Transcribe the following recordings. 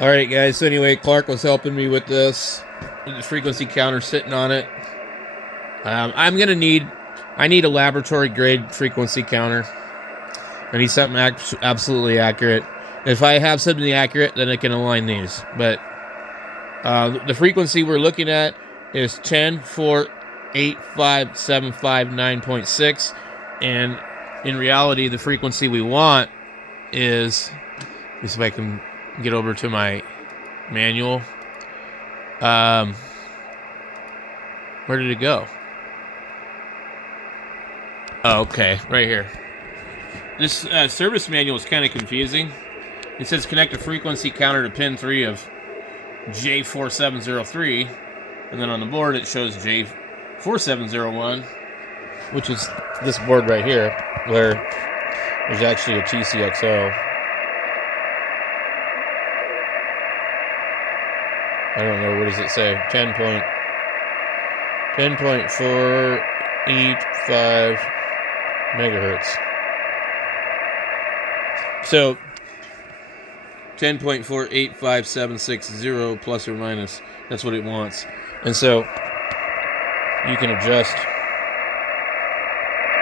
All right, guys. So anyway, Clark was helping me with this. The frequency counter sitting on it. I need a laboratory grade frequency counter. I need something absolutely accurate. If I have something accurate, then I can align these. But the frequency we're looking at is 10.4.85.75.9.6, and in reality, the frequency we want is. Let's see if I can get over to my manual. Where did it go? Oh, okay, right here. This service manual is kind of confusing. It says connect a frequency counter to pin 3 of J4703, and then on the board it shows J4701, which is this board right here, where there's actually a TCXO. I don't know, what does it say? 10.485 megahertz. So 10.485760 plus or minus. That's what it wants. And so you can adjust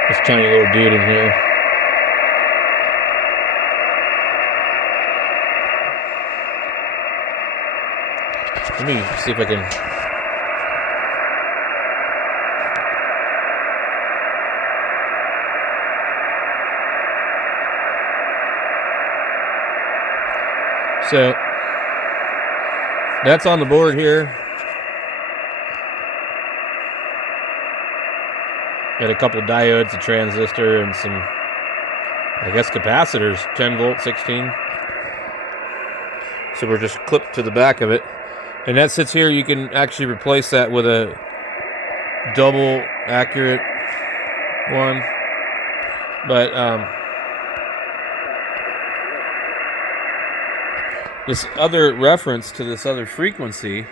this tiny little dude in here. Let me see if I can. So that's on the board here. Got a couple diodes, a transistor, and some, I guess, capacitors, 10 volt, 16. So we're just clipped to the back of it. And that sits here. You can actually replace that with a double accurate one. But this other reference to this other frequency,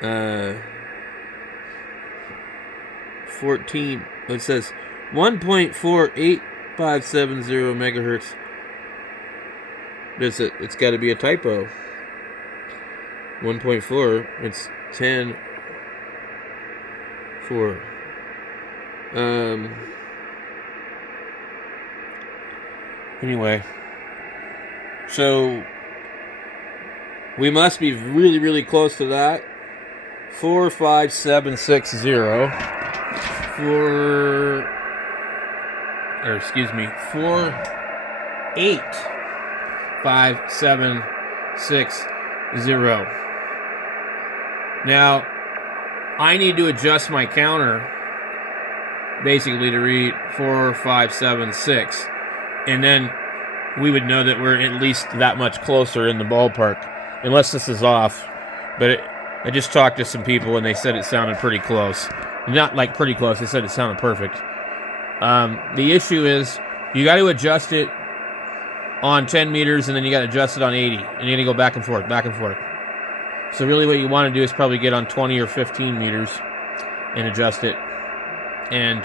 14, it says 1.48570 megahertz. It's got to be a typo. 1.4, it's 10.4. Anyway, so we must be really, really close to that. 45760. 4855760. Now, I need to adjust my counter basically to read 4576, and then we would know that we're at least that much closer in the ballpark, unless this is off. But I just talked to some people and they said it sounded pretty close. Not like pretty close, they said it sounded perfect. The issue is you got to adjust it on 10 meters and then you got to adjust it on 80, and you're going to go back and forth, back and forth. So really what you want to do is probably get on 20 or 15 meters and adjust it and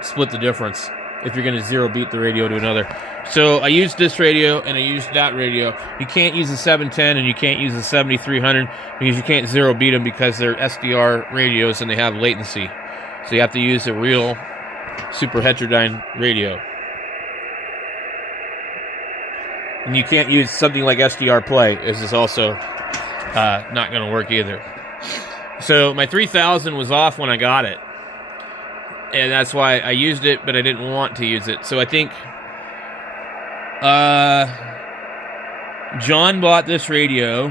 split the difference if you're going to zero beat the radio to another. So I used this radio and I used that radio. You can't use the 710 and you can't use the 7300 because you can't zero beat them because they're SDR radios and they have latency. So you have to use a real super heterodyne radio. And you can't use something like SDR play, as is also not going to work either. So my 3000 was off when I got it, and that's why I used it, but I didn't want to use it. So I think John bought this radio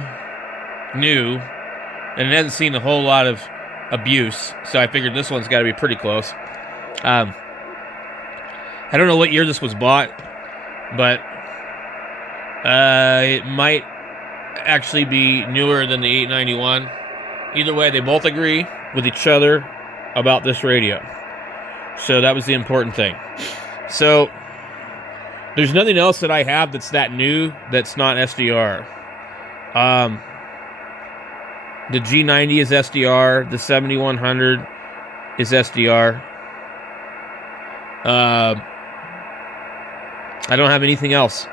new, and it hasn't seen a whole lot of abuse, so I figured this one's got to be pretty close. I don't know what year this was bought, but it might actually be newer than the 891. Either way, they both agree with each other about this radio. So that was the important thing. So there's nothing else that I have that's that new that's not SDR. The G90 is SDR. The 7100 is SDR. I don't have anything else.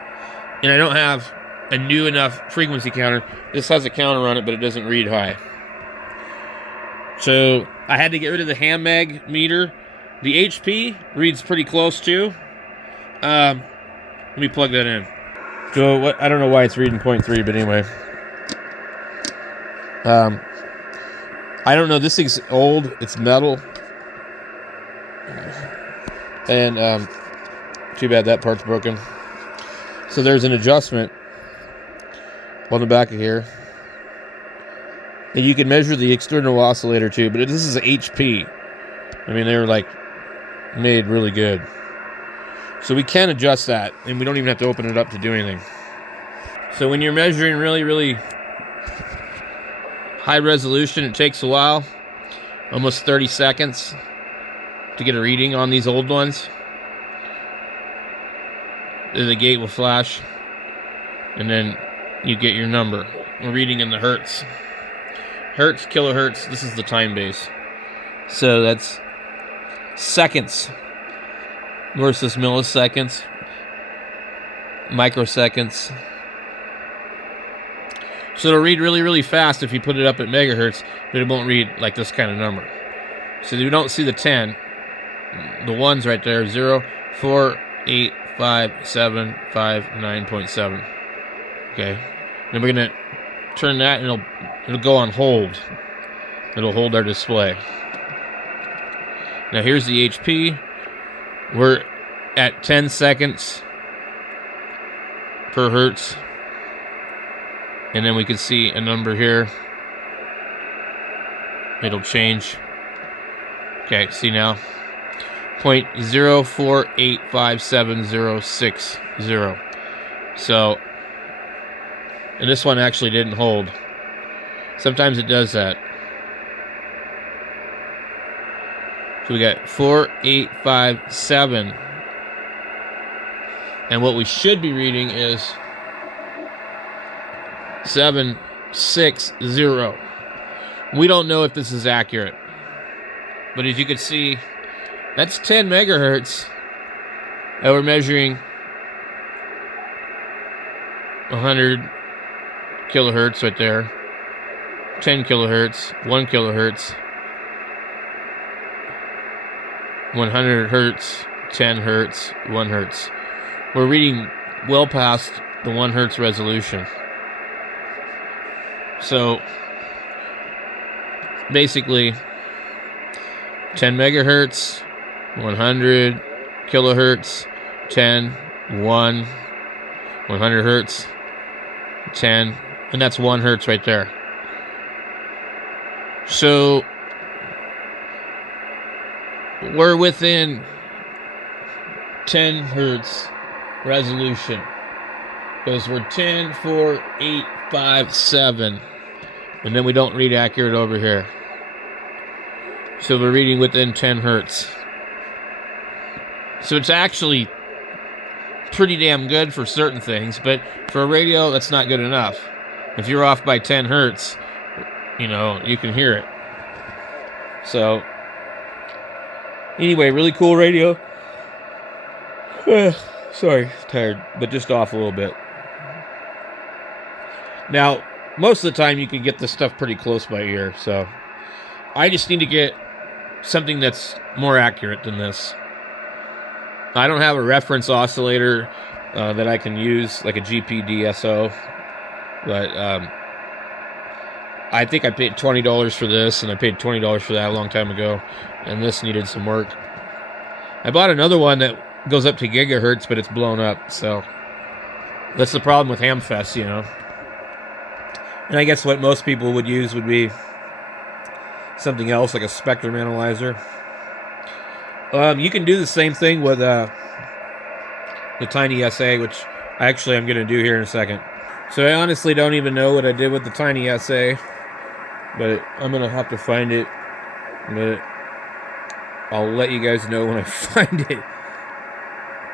And I don't have a new enough frequency counter. This has a counter on it, but it doesn't read high. So I had to get rid of the ham mag meter. The HP reads pretty close too. Let me plug that in. So what? I don't know why it's reading 0.3, but anyway. I don't know. This thing's old. It's metal. And too bad that part's broken. So there's an adjustment on the back of here. And you can measure the external oscillator too, but this is an HP. I mean, they were like made really good. So we can adjust that, and we don't even have to open it up to do anything. So when you're measuring really, really high resolution, it takes a while, almost 30 seconds to get a reading on these old ones. The gate will flash, and then you get your number. We're reading in the hertz. Hertz, kilohertz, this is the time base. So that's seconds versus milliseconds, microseconds. So it'll read really, really fast if you put it up at megahertz, but it won't read like this kind of number. So you don't see the 10. The ones right there, 0, 4, 8, 5, 7, 5, 9.7. Okay. Then we're going to turn that, and it'll go on hold. It'll hold our display. Now here's the HP. We're at 10 seconds per hertz. And then we can see a number here. It'll change. Okay, see now. 0.04857060. So, and this one actually didn't hold. Sometimes it does that. So we got 4857. And what we should be reading is 760. We don't know if this is accurate. But as you can see, that's 10 megahertz. And we're measuring 100 kilohertz right there. 10 kilohertz, 1 kilohertz, 100 hertz, 10 hertz, 1 hertz. We're reading well past the 1 hertz resolution. So basically 10 megahertz, 100 kilohertz, 10, 1, 100 hertz, 10, and that's 1 hertz right there. So we're within 10 hertz resolution because we're 10, 4, 8, 5, 7, and then we don't read accurate over here. So we're reading within 10 hertz. So it's actually pretty damn good for certain things, but for a radio, that's not good enough. If you're off by 10 hertz, you know, you can hear it. So, anyway, really cool radio. Sorry, tired, but just off a little bit. Now, most of the time you can get this stuff pretty close by ear, so I just need to get something that's more accurate than this. I don't have a reference oscillator that I can use, like a GPDSO, but I think I paid $20 for this, and I paid $20 for that a long time ago, and this needed some work. I bought another one that goes up to gigahertz, but it's blown up, so that's the problem with Hamfest, you know. And I guess what most people would use would be something else, like a spectrum analyzer. You can do the same thing with the Tiny SA, which I'm going to do here in a second. So I honestly don't even know what I did with the Tiny SA, but I'm going to have to find it. But I'll let you guys know when I find it.